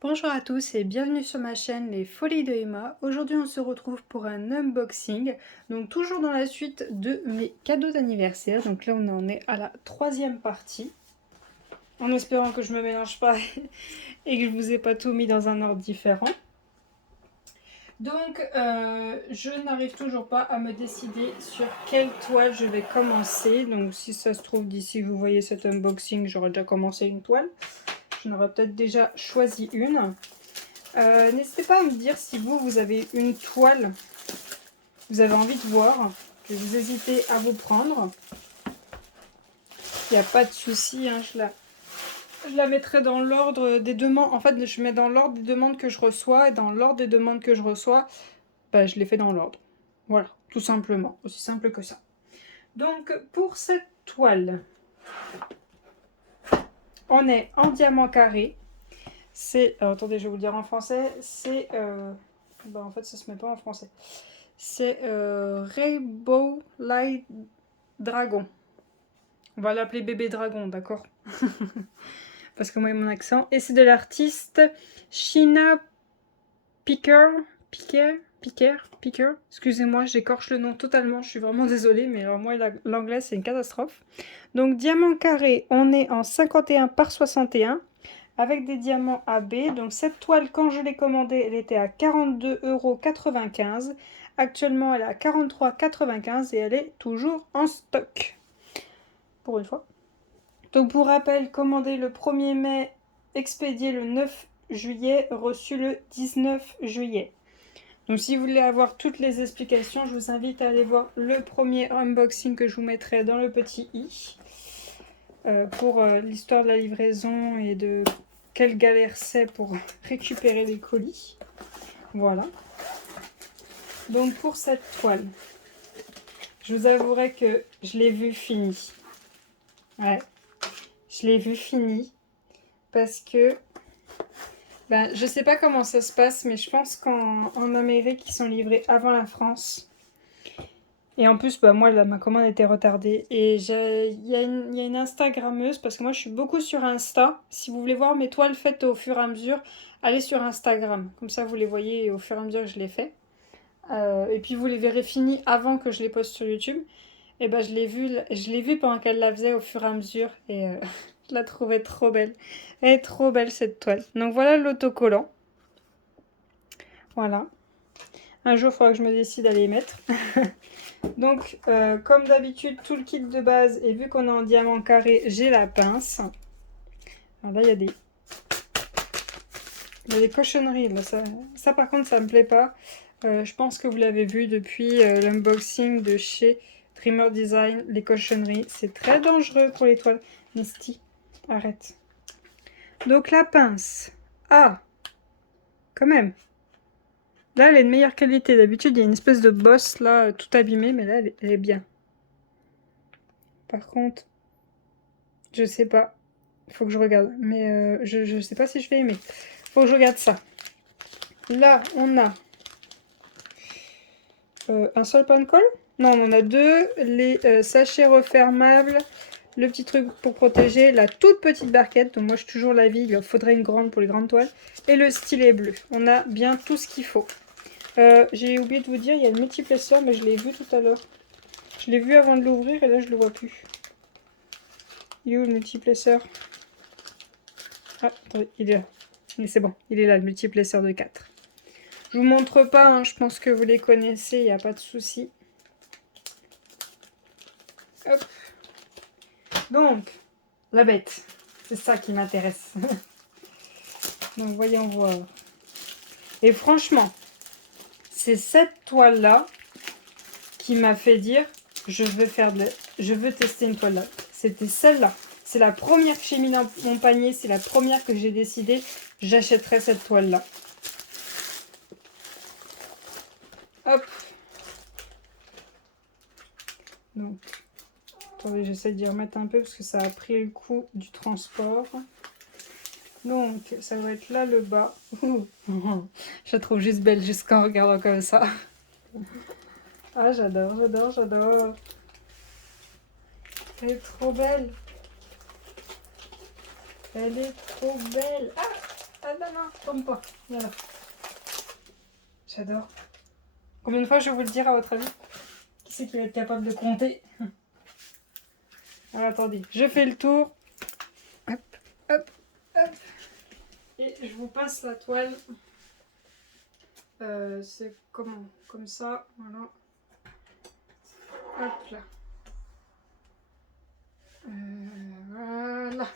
Bonjour à tous et bienvenue sur ma chaîne Les Folies de Emma. Aujourd'hui on se retrouve pour un unboxing, donc toujours dans la suite de mes cadeaux d'anniversaire. Donc là on en est à la troisième partie, en espérant que je me mélange pas et que je vous ai pas tout mis dans un ordre différent. Donc je n'arrive toujours pas à me décider sur quelle toile je vais commencer. Donc si ça se trouve d'ici vous voyez cet unboxing, j'aurai déjà commencé une toile. J'en aurais peut-être déjà choisi une. N'hésitez pas à me dire si vous avez une toile que vous avez envie de voir, que vous hésitez à vous prendre. Il n'y a pas de souci, hein, je la mettrai dans l'ordre des demandes. En fait, je mets dans l'ordre des demandes que je reçois, et dans l'ordre des demandes que je reçois, je les fais dans l'ordre. Voilà, tout simplement, aussi simple que ça. Donc, pour cette toile, on est en diamant carré. C'est, attendez, je vais vous le dire en français, c'est, en fait, ça se met pas en français. C'est Rainbow Light Dragon. On va l'appeler bébé dragon, d'accord? Parce que moi, mon accent. Et c'est de l'artiste Sheena Picker. Picker. Excusez-moi, j'écorche le nom totalement. Je suis vraiment désolée, mais alors moi, l'anglais, c'est une catastrophe. Donc, diamant carré, on est en 51 par 61 avec des diamants AB. Donc, cette toile, quand je l'ai commandée, elle était à 42,95 €. Actuellement, elle est à 43,95 € et elle est toujours en stock. Pour une fois. Donc, pour rappel, commandé le 1er mai, expédié le 9 juillet, reçu le 19 juillet. Donc, si vous voulez avoir toutes les explications, je vous invite à aller voir le premier unboxing que je vous mettrai dans le petit i. Pour l'histoire de la livraison et de quelle galère c'est pour récupérer les colis. Voilà. Donc pour cette toile, je vous avouerai que je l'ai vue finie. Ouais, je l'ai vue finie parce que je sais pas comment ça se passe, mais je pense qu'en Amérique, ils sont livrés avant la France. Et en plus, moi, ma commande était retardée. Et il y a une Instagrammeuse, parce que moi, je suis beaucoup sur Insta. Si vous voulez voir mes toiles faites au fur et à mesure, allez sur Instagram. Comme ça, vous les voyez au fur et à mesure que je les fais. Et puis, vous les verrez finies avant que je les poste sur YouTube. Et je l'ai vue pendant qu'elle la faisait au fur et à mesure. Et je la trouvais trop belle. Elle est trop belle, cette toile. Donc, voilà l'autocollant. Voilà. Un jour, il faudra que je me décide à les mettre. Donc, comme d'habitude, tout le kit de base, et vu qu'on est en diamant carré, j'ai la pince. Alors là, il y a des cochonneries. Là. Ça, par contre, ça me plaît pas. Je pense que vous l'avez vu depuis l'unboxing de chez Dreamer Design. Les cochonneries, c'est très dangereux pour les toiles. Misty, arrête. Donc, la pince. Ah, quand même. Là, elle est de meilleure qualité. D'habitude, il y a une espèce de bosse, là, tout abîmée, mais là, elle est bien. Par contre, je sais pas. Faut que je regarde. Mais je sais pas si je vais aimer. Faut que je regarde ça. Là, on a un seul pain de colle. Non, on en a deux. Les sachets refermables. Le petit truc pour protéger. La toute petite barquette. Donc moi, je suis toujours l'avis. Il faudrait une grande pour les grandes toiles. Et le stylet bleu. On a bien tout ce qu'il faut. J'ai oublié de vous dire, il y a le multiplesseur, mais je l'ai vu tout à l'heure. Je l'ai vu avant de l'ouvrir et là, je le vois plus. Il est où le multiplesseur? Ah, attendez, il est là. C'est bon, il est là, le multiplesseur de 4. Je vous montre pas, hein, je pense que vous les connaissez, il n'y a pas de souci. Hop. Donc, la bête, c'est ça qui m'intéresse. Donc, voyons voir. Et franchement, c'est cette toile-là qui m'a fait dire, je veux tester une toile là. C'était celle-là. C'est la première que j'ai mis dans mon panier, c'est la première que j'ai décidé, j'achèterais cette toile-là. Hop. Donc, attendez, j'essaie d'y remettre un peu parce que ça a pris le coup du transport. Donc, ça va être là le bas. Je la trouve juste belle juste qu'en regardant comme ça. Ah, j'adore. Elle est trop belle. Elle est trop belle. Ah, Ah non, non, tombe pas. Voilà. J'adore. Combien de fois je vais vous le dire à votre avis? Qui c'est qui va être capable de compter? Alors attendez, je fais le tour. Hop, hop, hop. Et je vous passe la toile. C'est comment? Comme ça, voilà. Hop là. Voilà.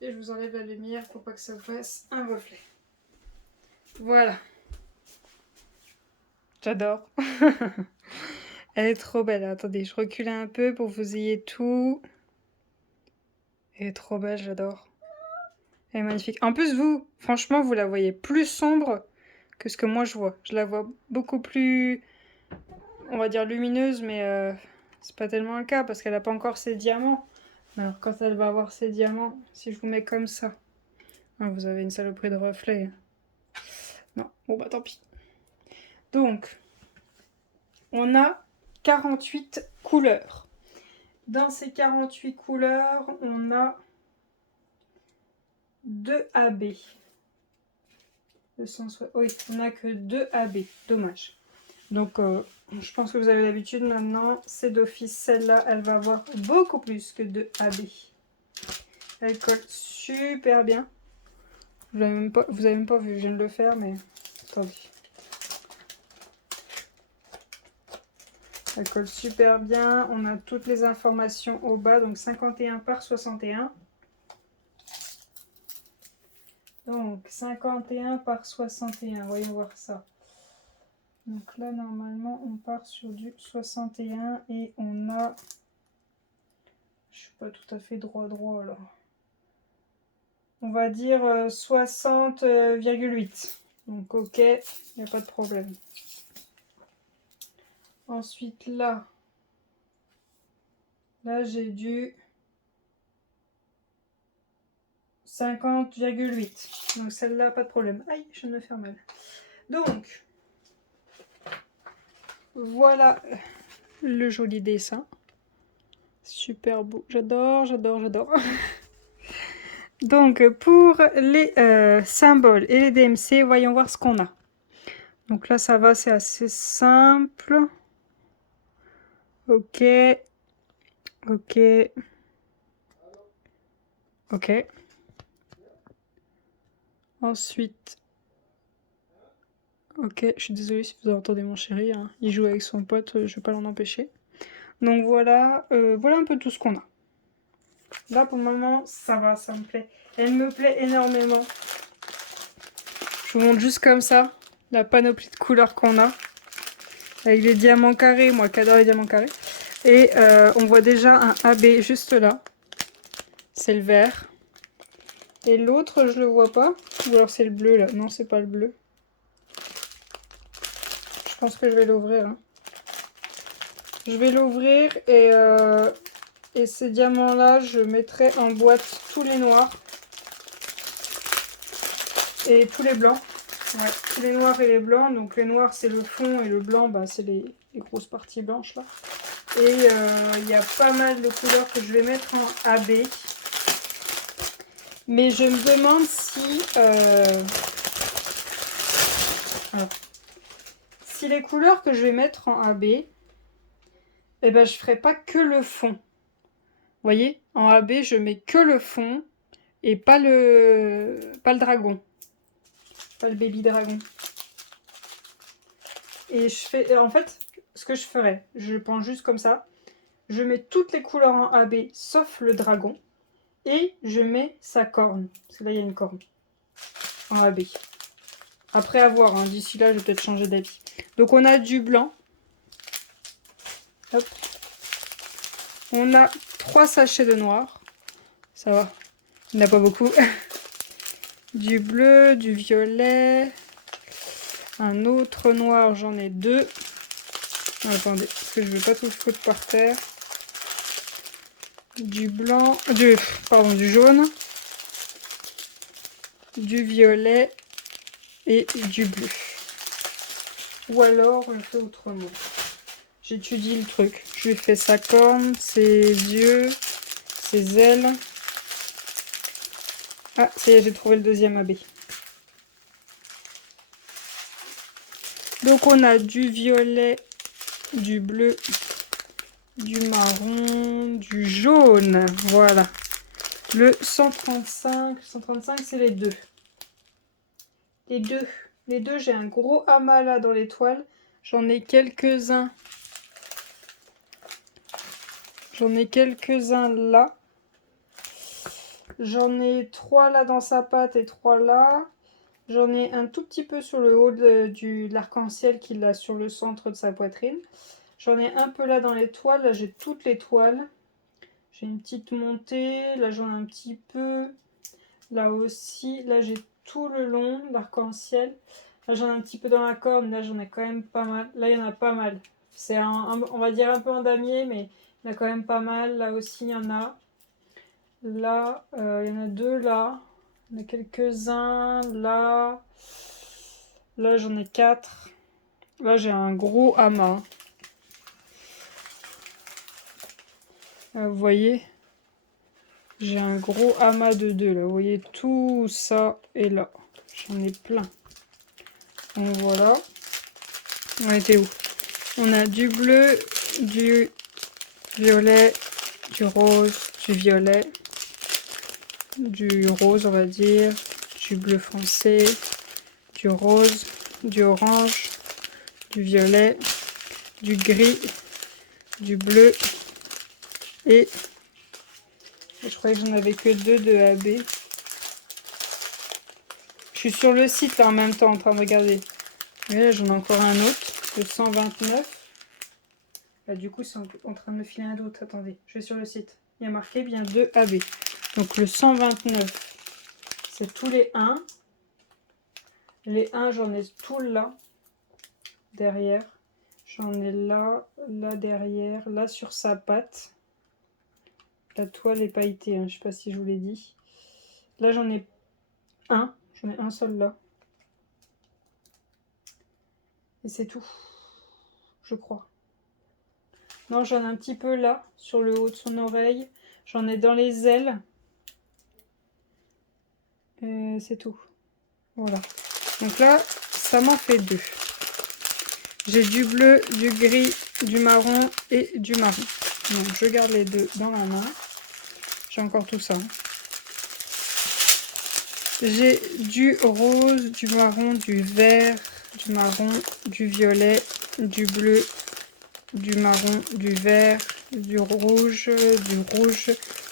Et je vous enlève la lumière pour pas que ça fasse un reflet. Voilà. J'adore. Elle est trop belle. Attendez, je recule un peu pour que vous ayez tout. Elle est trop belle, j'adore. Elle est magnifique. En plus, vous, franchement, vous la voyez plus sombre que ce que moi je vois. Je la vois beaucoup plus, on va dire, lumineuse, mais c'est pas tellement le cas parce qu'elle n'a pas encore ses diamants. Alors, quand elle va avoir ses diamants, si je vous mets comme ça, ah, vous avez une saloperie de reflet. Non, bon bah tant pis. Donc, on a 48 couleurs. Dans ces 48 couleurs, on a 2 AB. Oui, on n'a que 2 AB. Dommage. Donc, je pense que vous avez l'habitude maintenant. C'est d'office. Celle-là, elle va avoir beaucoup plus que 2 AB. Elle colle super bien. Vous avez même pas vu, je viens de le faire, mais attendez. Elle colle super bien. On a toutes les informations au bas, donc 51 par 61. Donc 51 par 61, voyons voir ça. Donc là, normalement, on part sur du 61 et on a... Je suis pas tout à fait droit là. On va dire 60,8. Donc ok, il n'y a pas de problème. Ensuite là j'ai du 50,8. Donc celle-là, pas de problème. Aïe, je me fais mal. Donc, voilà le joli dessin. Super beau. J'adore, j'adore, j'adore. Donc, pour les symboles et les DMC, voyons voir ce qu'on a. Donc là, ça va, c'est assez simple. Ok. Ok. Ok. Ensuite, ok, je suis désolée si vous entendez mon chéri, hein. Il joue avec son pote, je vais pas l'en empêcher. Donc voilà, voilà un peu tout ce qu'on a. Là pour le moment, ça va, ça me plaît. Elle me plaît énormément. Je vous montre juste comme ça, la panoplie de couleurs qu'on a. Avec les diamants carrés, moi qui adore les diamants carrés. Et on voit déjà un AB juste là. C'est le vert. Et l'autre, je le vois pas. Ou alors c'est le bleu là. Non, c'est pas le bleu. Je pense que je vais l'ouvrir. Hein. Je vais l'ouvrir et ces diamants-là, je mettrai en boîte tous les noirs. Et tous les blancs. Ouais, tous les noirs et les blancs. Donc les noirs, c'est le fond et le blanc, bah, c'est les grosses parties blanches là. Et il y a pas mal de couleurs que je vais mettre en AB. Mais je me demande si... alors, si les couleurs que je vais mettre en AB, eh ben, je ferai pas que le fond. Vous voyez, en AB, je mets que le fond et pas le dragon. Pas le baby dragon. Et je fais... En fait, ce que je ferais, je pense juste comme ça. Je mets toutes les couleurs en AB, sauf le dragon. Et je mets sa corne. Parce que là, il y a une corne. En AB. Après avoir, hein, d'ici là, je vais peut-être changer d'habit. Donc, on a du blanc. Hop. On a 3 sachets de noir. Ça va. Il n'y en a pas beaucoup. Du bleu, du violet. Un autre noir, j'en ai 2. Attendez, parce que je ne vais pas tout foutre par terre. Du blanc, du jaune, du violet et du bleu. Ou alors, on le fait autrement. J'étudie le truc. Je lui fais sa corne, ses yeux, ses ailes. Ah, ça y est, j'ai trouvé le deuxième AB. Donc on a du violet, du bleu, du marron, du jaune. Voilà. Le 135, c'est les deux. Les deux, j'ai un gros amas là dans les toiles. J'en ai quelques-uns. J'en ai quelques-uns là. J'en ai 3 là dans sa patte et 3 là. J'en ai un tout petit peu sur le haut de l'arc-en-ciel qu'il a sur le centre de sa poitrine. J'en ai un peu là dans les toiles. Là, j'ai toutes les toiles. J'ai une petite montée. Là, j'en ai un petit peu. Là aussi. Là, j'ai tout le long l'arc-en-ciel. Là, j'en ai un petit peu dans la corne. Là, j'en ai quand même pas mal. Là, il y en a pas mal. C'est on va dire un peu en damier, mais il y en a quand même pas mal. Là aussi, il y en a. Là, il y en a 2 là. Il y en a quelques-uns là. Là, j'en ai 4. Là, j'ai un gros amas. Vous voyez, j'ai un gros amas de 2 là. Vous voyez, tout ça est là. J'en ai plein. Donc voilà. On était où? On a du bleu, du violet, du rose, du violet, du rose, on va dire, du bleu foncé, du rose, du orange, du violet, du gris, du bleu et je croyais que j'en avais que 2 de AB. Je suis sur le site là en même temps en train de regarder. Et là j'en ai encore un autre, le 129. Là, du coup c'est en train de me filer un autre. Attendez, je vais sur le site. Il y a marqué bien 2 AB. Donc le 129, c'est tous les 1. Les 1, j'en ai tout là, derrière. J'en ai là, là derrière, là sur sa patte. La toile est pailletée, hein, je sais pas si je vous l'ai dit. Là j'en ai un seul là. Et c'est tout, je crois. Non, j'en ai un petit peu là, sur le haut de son oreille. J'en ai dans les ailes. C'est tout. Voilà. Donc là, ça m'en fait 2. J'ai du bleu, du gris, du marron et du marron. Donc je garde les 2 dans la main. J'ai encore tout ça. J'ai du rose, du marron, du vert, du marron, du violet, du bleu, du marron, du vert, du rouge,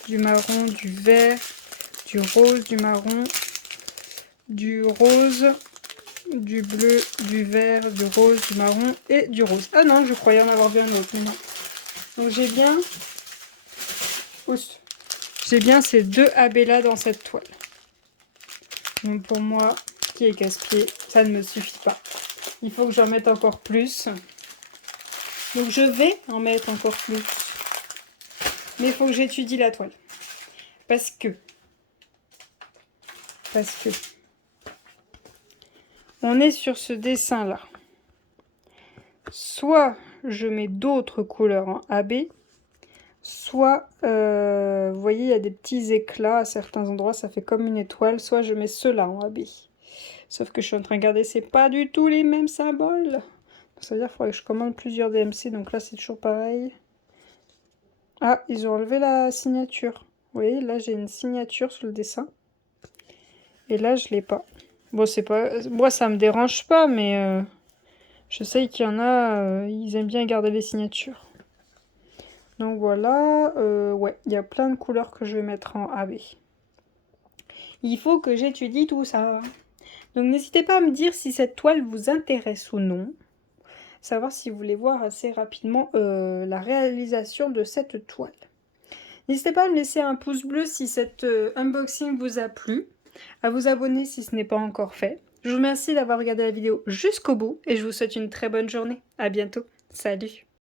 du marron, du vert, du rose, du marron, du rose, du bleu, du vert, du rose, du marron et du rose. Ah non, je croyais en avoir vu un autre, mais non. Donc j'ai bien... J'ai bien ces 2 AB là dans cette toile. Donc pour moi, qui est casse-pied, ça ne me suffit pas. Il faut que j'en mette encore plus. Donc je vais en mettre encore plus. Mais il faut que j'étudie la toile. Parce que on est sur ce dessin là. Soit je mets d'autres couleurs en AB, soit vous voyez il y a des petits éclats à certains endroits, ça fait comme une étoile, soit je mets ceux-là en AB. Sauf que je suis en train de regarder, c'est pas du tout les mêmes symboles. Ça veut dire qu'il faudrait que je commande plusieurs DMC, donc là c'est toujours pareil. Ah, ils ont enlevé la signature. Vous voyez, là j'ai une signature sur le dessin. Et là je l'ai pas. Bon, c'est pas... Moi ça me dérange pas, mais je sais qu'il y en a, ils aiment bien garder les signatures. Donc voilà, ouais, il y a plein de couleurs que je vais mettre en AB. Il faut que j'étudie tout ça. Donc n'hésitez pas à me dire si cette toile vous intéresse ou non. Savoir si vous voulez voir assez rapidement la réalisation de cette toile. N'hésitez pas à me laisser un pouce bleu si cet unboxing vous a plu. À vous abonner si ce n'est pas encore fait. Je vous remercie d'avoir regardé la vidéo jusqu'au bout et je vous souhaite une très bonne journée. À bientôt. Salut!